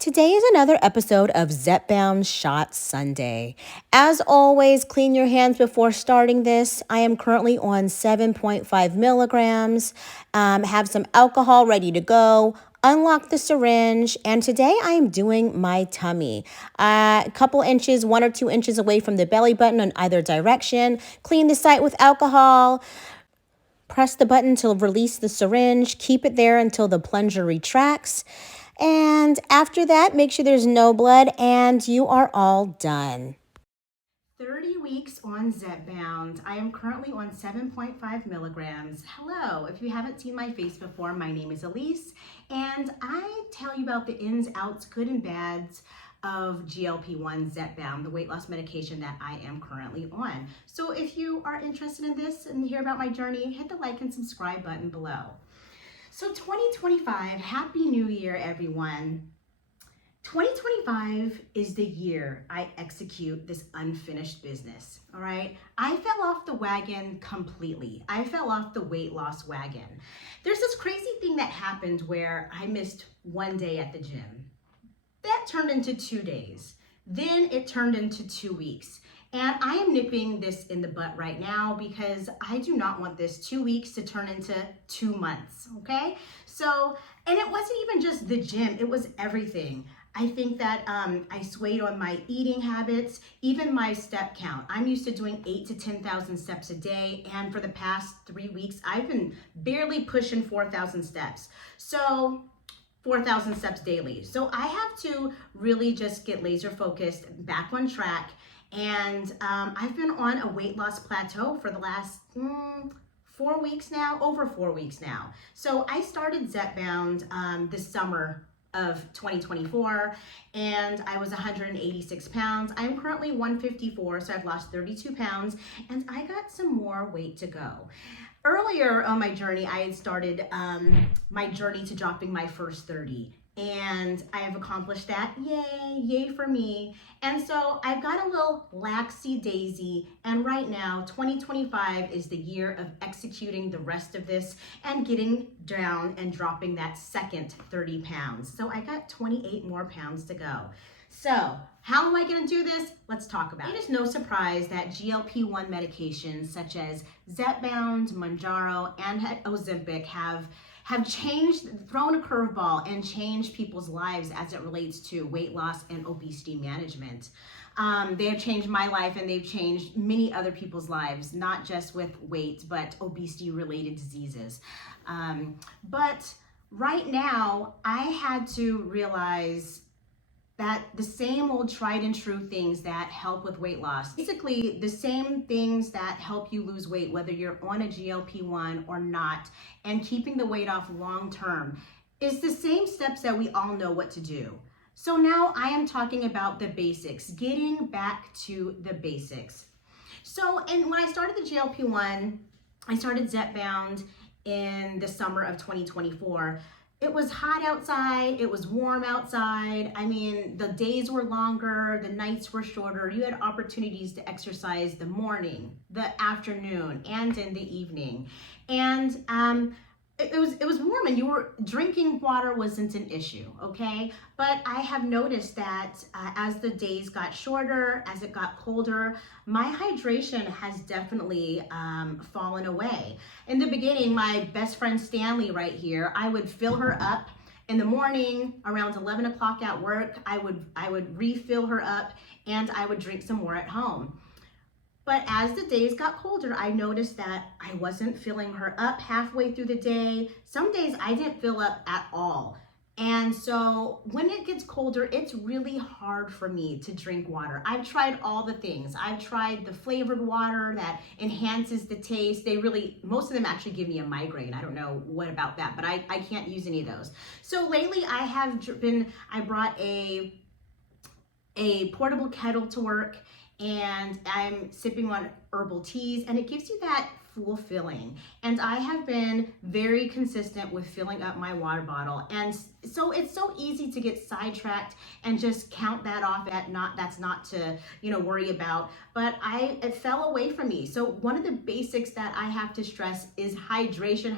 Today is another episode of Zepbound Shot Sunday. As always, clean your hands before starting this. I am currently on 7.5 milligrams, have some alcohol ready to go. Unlock the syringe, and today I am doing my tummy. A couple inches, 1 or 2 inches away from the belly button in either direction. Clean the site with alcohol. Press the button to release the syringe. Keep it there until the plunger retracts. And after that, make sure there's no blood and you are all done. 30 weeks on Zepbound. I am currently on 7.5 milligrams. Hello, if you haven't seen my face before, my name is Elise, and I tell you about the ins, outs, good and bads of GLP-1 Zepbound, the weight loss medication that I am currently on. So if you are interested in this and hear about my journey, hit the like and subscribe button below. So 2025, Happy New Year, everyone. 2025 is the year I execute this unfinished business, all right? I fell off the wagon completely. I fell off the weight loss wagon. There's this crazy thing that happened where I missed one day at the gym. That turned into 2 days. Then it turned into 2 weeks. And I am nipping this in the butt right now because I do not want this 2 weeks to turn into 2 months, okay? So, and it wasn't even just the gym, it was everything. I think that I swayed on my eating habits, even my step count. I'm used to doing 8,000 to 10,000 steps a day, and for the past 3 weeks, I've been barely pushing 4,000 steps. So 4,000 steps daily. So I have to really just get laser focused, back on track. And I've been on a weight loss plateau for the last 4 weeks now, over 4 weeks now. So I started Zepbound this summer of 2024, and I was 186 pounds. I'm currently 154, so I've lost 32 pounds, and I got some more weight to go. Earlier on my journey, I had started my journey to dropping my first 30. And I have accomplished that. Yay for me. And so I've got a little laxy daisy, and right now 2025 is the year of executing the rest of this and getting down and dropping that second 30 pounds. So I got 28 more pounds to go. So how am I going to do this? Let's talk about it. It is no surprise that GLP-1 medications such as Zepbound, Mounjaro, and Ozempic have changed, thrown a curveball and changed people's lives as it relates to weight loss and obesity management. They have changed my life, and they've changed many other people's lives, not just with weight, but obesity-related diseases. But right now, I had to realize that the same old tried and true things that help with weight loss, basically the same things that help you lose weight, whether you're on a GLP-1 or not, and keeping the weight off long term, is the same steps that we all know what to do. So now I am talking about the basics, getting back to the basics. So, and when I started the GLP-1, I started Zepbound in the summer of 2024. It was hot outside, it was warm outside. I mean, the days were longer, the nights were shorter. You had opportunities to exercise the morning, the afternoon, and in the evening. And it was warm, and you were drinking water wasn't an issue, okay? But I have noticed that as the days got shorter, as it got colder, my hydration has definitely fallen away. In the beginning, my best friend Stanley right here, I would fill her up in the morning around 11 o'clock at work. I would refill her up, and I would drink some more at home. But as the days got colder, I noticed that I wasn't filling her up halfway through the day. Some days I didn't fill up at all. And so when it gets colder, it's really hard for me to drink water. I've tried all the things. I've tried the flavored water that enhances the taste. Most of them actually give me a migraine. I don't know what about that, but I can't use any of those. So lately I brought a portable kettle to work, and I'm sipping on herbal teas, and it gives you that full filling. And I have been very consistent with filling up my water bottle. And so it's so easy to get sidetracked and just count that off that's not to, worry about. But it fell away from me. So one of the basics that I have to stress is hydration.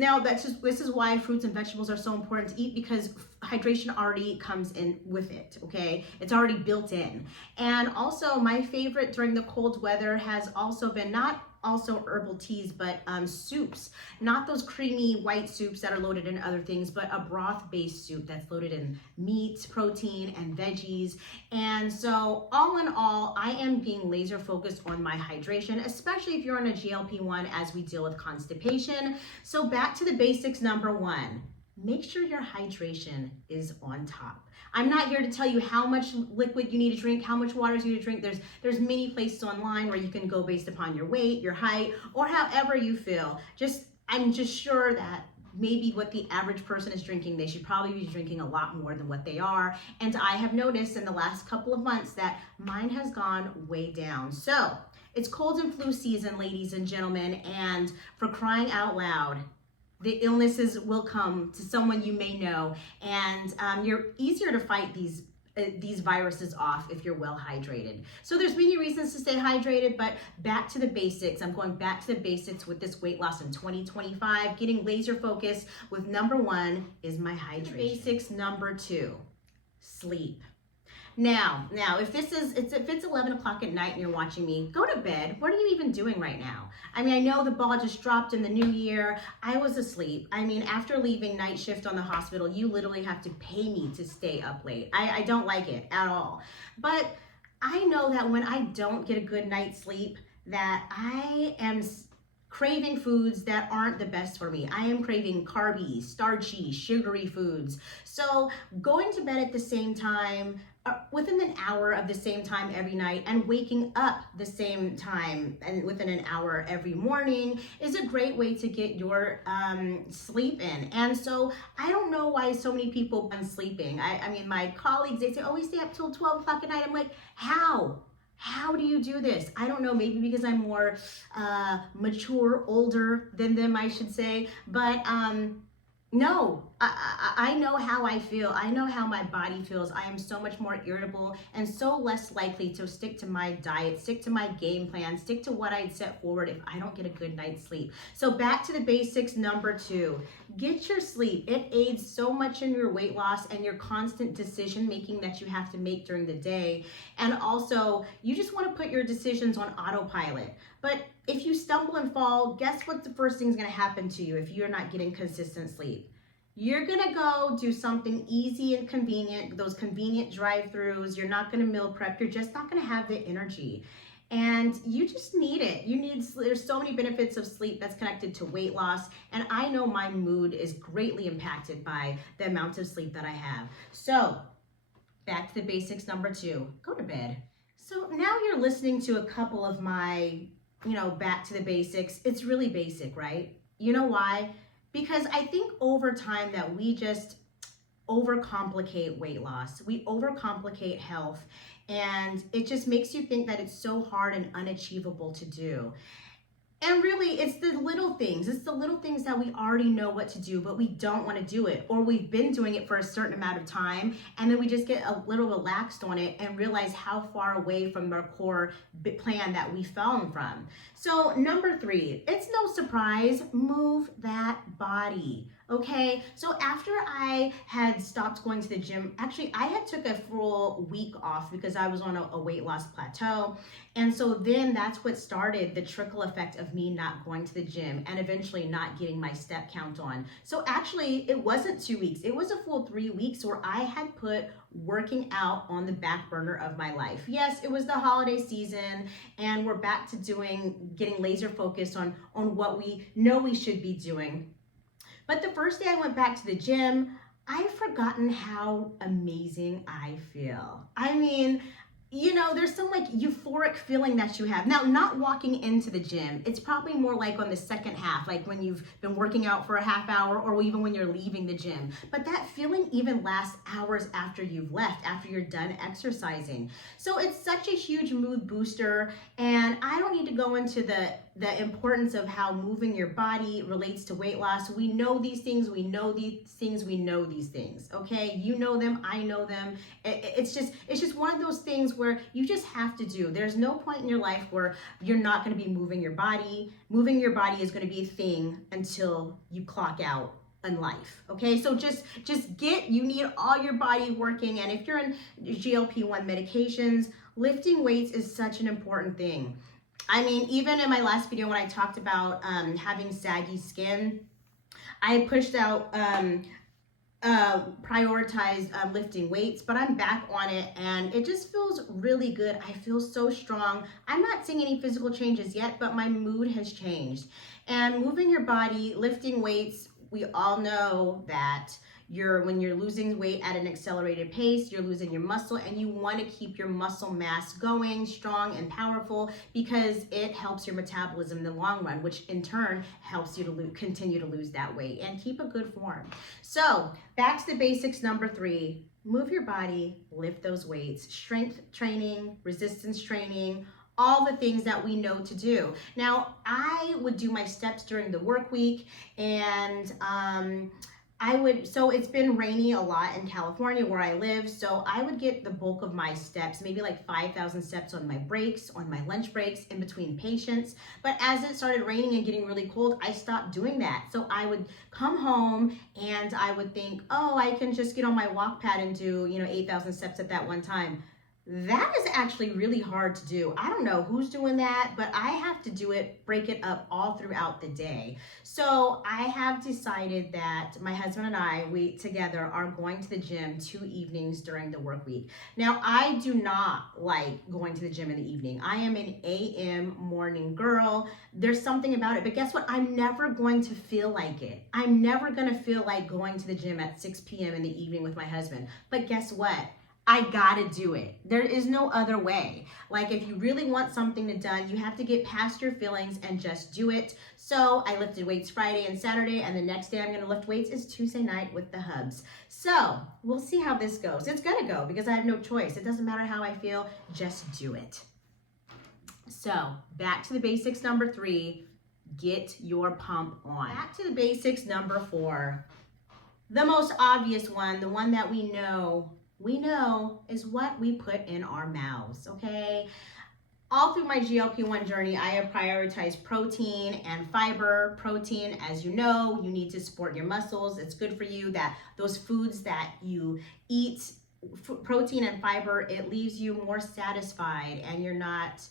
Now, this is why fruits and vegetables are so important to eat, because hydration already comes in with it, okay? It's already built in. And also, my favorite during the cold weather has also been not also herbal teas, but soups. Not those creamy white soups that are loaded in other things, but a broth-based soup that's loaded in meat, protein, and veggies. And so all in all, I am being laser focused on my hydration, especially if you're on a GLP-1 as we deal with constipation. So back to the basics, number one, make sure your hydration is on top. I'm not here to tell you how much liquid you need to drink, how much water you need to drink. There's many places online where you can go based upon your weight, your height, or however you feel. I'm just sure that maybe what the average person is drinking, they should probably be drinking a lot more than what they are. And I have noticed in the last couple of months that mine has gone way down. So it's cold and flu season, ladies and gentlemen, and for crying out loud, the illnesses will come to someone you may know, and you're easier to fight these viruses off if you're well hydrated. So there's many reasons to stay hydrated, but back to the basics. I'm going back to the basics with this weight loss in 2025, getting laser focused with number one is my hydration. Basics number two, sleep. Now, if it's 11 o'clock at night and you're watching me, go to bed. What are you even doing right now? I mean, I know the ball just dropped in the new year. I was asleep. I mean, after leaving night shift on the hospital, you literally have to pay me to stay up late. I don't like it at all. But I know that when I don't get a good night's sleep, that I am craving foods that aren't the best for me. I am craving carby, starchy, sugary foods. So going to bed at the same time, within an hour of the same time every night, and waking up the same time and within an hour every morning is a great way to get your sleep in. And so I don't know why so many people are sleeping. I mean, my colleagues, they say, oh, we stay up till 12 o'clock at night. I'm like, how? How do you do this? I don't know, maybe because I'm more mature, older than them, I should say. But no, I know how I feel. I know how my body feels. I am so much more irritable and so less likely to stick to my diet, stick to my game plan, stick to what I'd set forward if I don't get a good night's sleep. So back to the basics, number two, get your sleep. It aids so much in your weight loss and your constant decision making that you have to make during the day. And also, you just want to put your decisions on autopilot. But if you stumble and fall, guess what the first thing's going to happen to you if you're not getting consistent sleep? You're going to go do something easy and convenient, those convenient drive-throughs. You're not going to meal prep. You're just not going to have the energy. And you just need it. There's so many benefits of sleep that's connected to weight loss. And I know my mood is greatly impacted by the amount of sleep that I have. So back to the basics, number two, go to bed. So now you're listening to a couple of my, back to the basics. It's really basic, right? You know why? Because I think over time that we just overcomplicate weight loss. We overcomplicate health, and it just makes you think that it's so hard and unachievable to do. And really, it's the little things. It's the little things that we already know what to do, but we don't want to do it. Or we've been doing it for a certain amount of time, and then we just get a little relaxed on it and realize how far away from our core plan that we fell from. So number three, it's no surprise, move that body. Okay, so after I had stopped going to the gym, actually I had took a full week off because I was on a weight loss plateau. And so then that's what started the trickle effect of me not going to the gym and eventually not getting my step count on. So actually it wasn't 2 weeks, it was a full 3 weeks where I had put working out on the back burner of my life. Yes, it was the holiday season and we're back to getting laser focused on what we know we should be doing. But the first day I went back to the gym, I've forgotten how amazing I feel. I mean, there's some euphoric feeling that you have. Now, not walking into the gym, it's probably more like on the second half, like when you've been working out for a half hour or even when you're leaving the gym. But that feeling even lasts hours after you've left, after you're done exercising. So it's such a huge mood booster, and I don't need to go into the the importance of how moving your body relates to weight loss. We know these things, we know these things, we know these things, okay? You know them, I know them. It's just one of those things where you just have to do. There's no point in your life where you're not gonna be moving your body. Moving your body is gonna be a thing until you clock out in life, okay? So you need all your body working, and if you're in GLP-1 medications, lifting weights is such an important thing. I mean, even in my last video when I talked about having saggy skin, I pushed out prioritized lifting weights, but I'm back on it and it just feels really good. I feel so strong. I'm not seeing any physical changes yet, but my mood has changed. And moving your body, lifting weights, we all know that when you're losing weight at an accelerated pace, you're losing your muscle, and you want to keep your muscle mass going strong and powerful because it helps your metabolism in the long run, which in turn helps you to continue to lose that weight and keep a good form. So back to the basics, number 3, move your body, lift those weights, strength training, resistance training, all the things that we know to do. Now, I would do my steps during the work week, and so it's been rainy a lot in California where I live, so I would get the bulk of my steps, maybe like 5,000 steps on my breaks, on my lunch breaks, in between patients. But as it started raining and getting really cold, I stopped doing that. So I would come home and I would think, oh, I can just get on my walk pad and do, 8,000 steps at that one time. That is actually really hard to do. I don't know who's doing that, but I have to do it, break it up all throughout the day. So I have decided that my husband and I, we together are going to the gym 2 evenings during the work week. Now, I do not like going to the gym in the evening. I am an AM morning girl. There's something about it, but guess what? I'm never going to feel like it. I'm never going to feel like going to the gym at 6 p.m. in the evening with my husband. But guess what? I gotta do it. There is no other way. Like, if you really want something done, you have to get past your feelings and just do it. So I lifted weights Friday and Saturday, and the next day I'm gonna lift weights is Tuesday night with the hubs. So we'll see how this goes. It's gonna go because I have no choice. It doesn't matter how I feel, just do it. So back to the basics, number 3, get your pump on. Back to the basics, number 4. The most obvious one, the one that we know is what we put in our mouths, okay? All through my GLP-1 journey, I have prioritized protein and fiber. Protein, as you know, you need to support your muscles. It's good for you that those foods that you eat, protein and fiber, it leaves you more satisfied, and you're less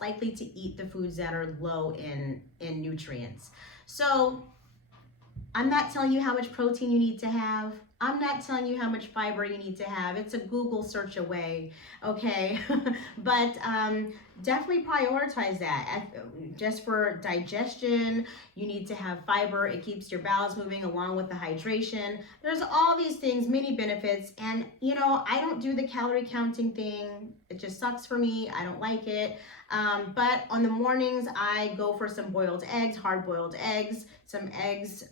likely to eat the foods that are low in nutrients. So I'm not telling you how much protein you need to have. I'm not telling you how much fiber you need to have. It's a Google search away, okay? But definitely prioritize that. Just for digestion, you need to have fiber. It keeps your bowels moving along with the hydration. There's all these things, many benefits. And, I don't do the calorie counting thing. It just sucks for me. I don't like it. But on the mornings, I go for some boiled eggs, hard-boiled eggs, some eggs,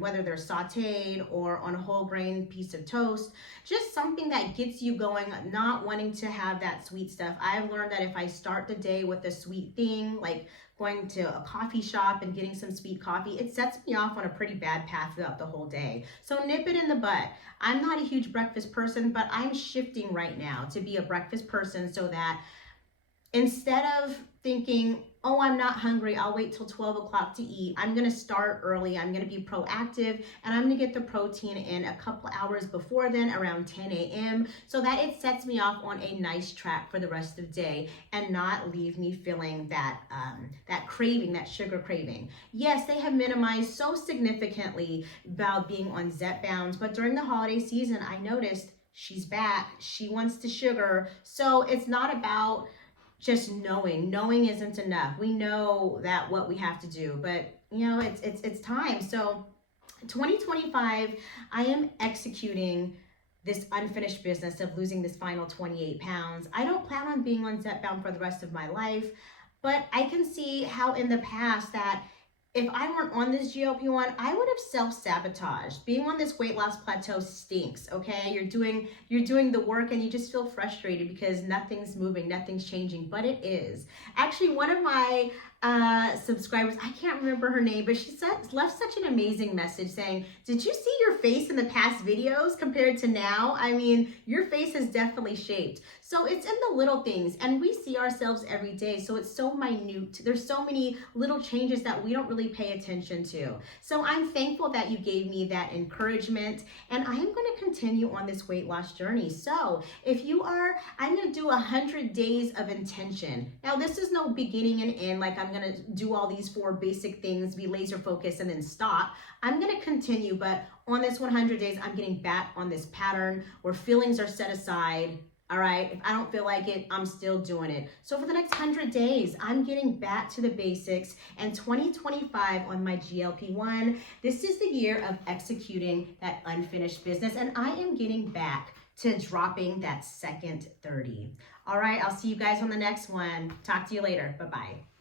whether they're sauteed or on a whole grain piece of toast, just something that gets you going, not wanting to have that sweet stuff. I've learned that if I start the day with a sweet thing, like going to a coffee shop and getting some sweet coffee, it sets me off on a pretty bad path throughout the whole day. So nip it in the bud. I'm not a huge breakfast person, but I'm shifting right now to be a breakfast person so that instead of thinking, oh, I'm not hungry, I'll wait till 12 o'clock to eat, I'm gonna start early, I'm gonna be proactive, and I'm gonna get the protein in a couple hours before then, around 10 a.m., so that it sets me off on a nice track for the rest of the day and not leave me feeling that craving, that sugar craving. Yes, they have minimized so significantly about being on Zepbound, but during the holiday season, I noticed she's back, she wants to sugar, so it's not about just knowing isn't enough. We know that what we have to do, but it's time. So 2025, I am executing this unfinished business of losing this final 28 pounds. I don't plan on being on Zepbound for the rest of my life, but I can see how in the past that if I weren't on this GLP-1, I would have self-sabotaged. Being on this weight loss plateau stinks, okay? You're doing the work and you just feel frustrated because nothing's moving, nothing's changing, but it is. Actually, one of my subscribers, I can't remember her name, but she left such an amazing message saying, did you see your face in the past videos compared to now? I mean, your face has definitely shaped. So it's in the little things, and we see ourselves every day, so it's so minute. There's so many little changes that we don't really pay attention to. So I'm thankful that you gave me that encouragement, and I am going to continue on this weight loss journey. So if you are, I'm going to do 100 days of intention. Now, this is no beginning and end, like I'm going to do all these 4 basic things, be laser focused, and then stop. I'm going to continue, but on this 100 days, I'm getting back on this pattern where feelings are set aside. All right, if I don't feel like it, I'm still doing it. So for the next 100 days, I'm getting back to the basics, and 2025 on my GLP-1, this is the year of executing that unfinished business, and I am getting back to dropping that second 30. All right, I'll see you guys on the next one. Talk to you later. Bye-bye.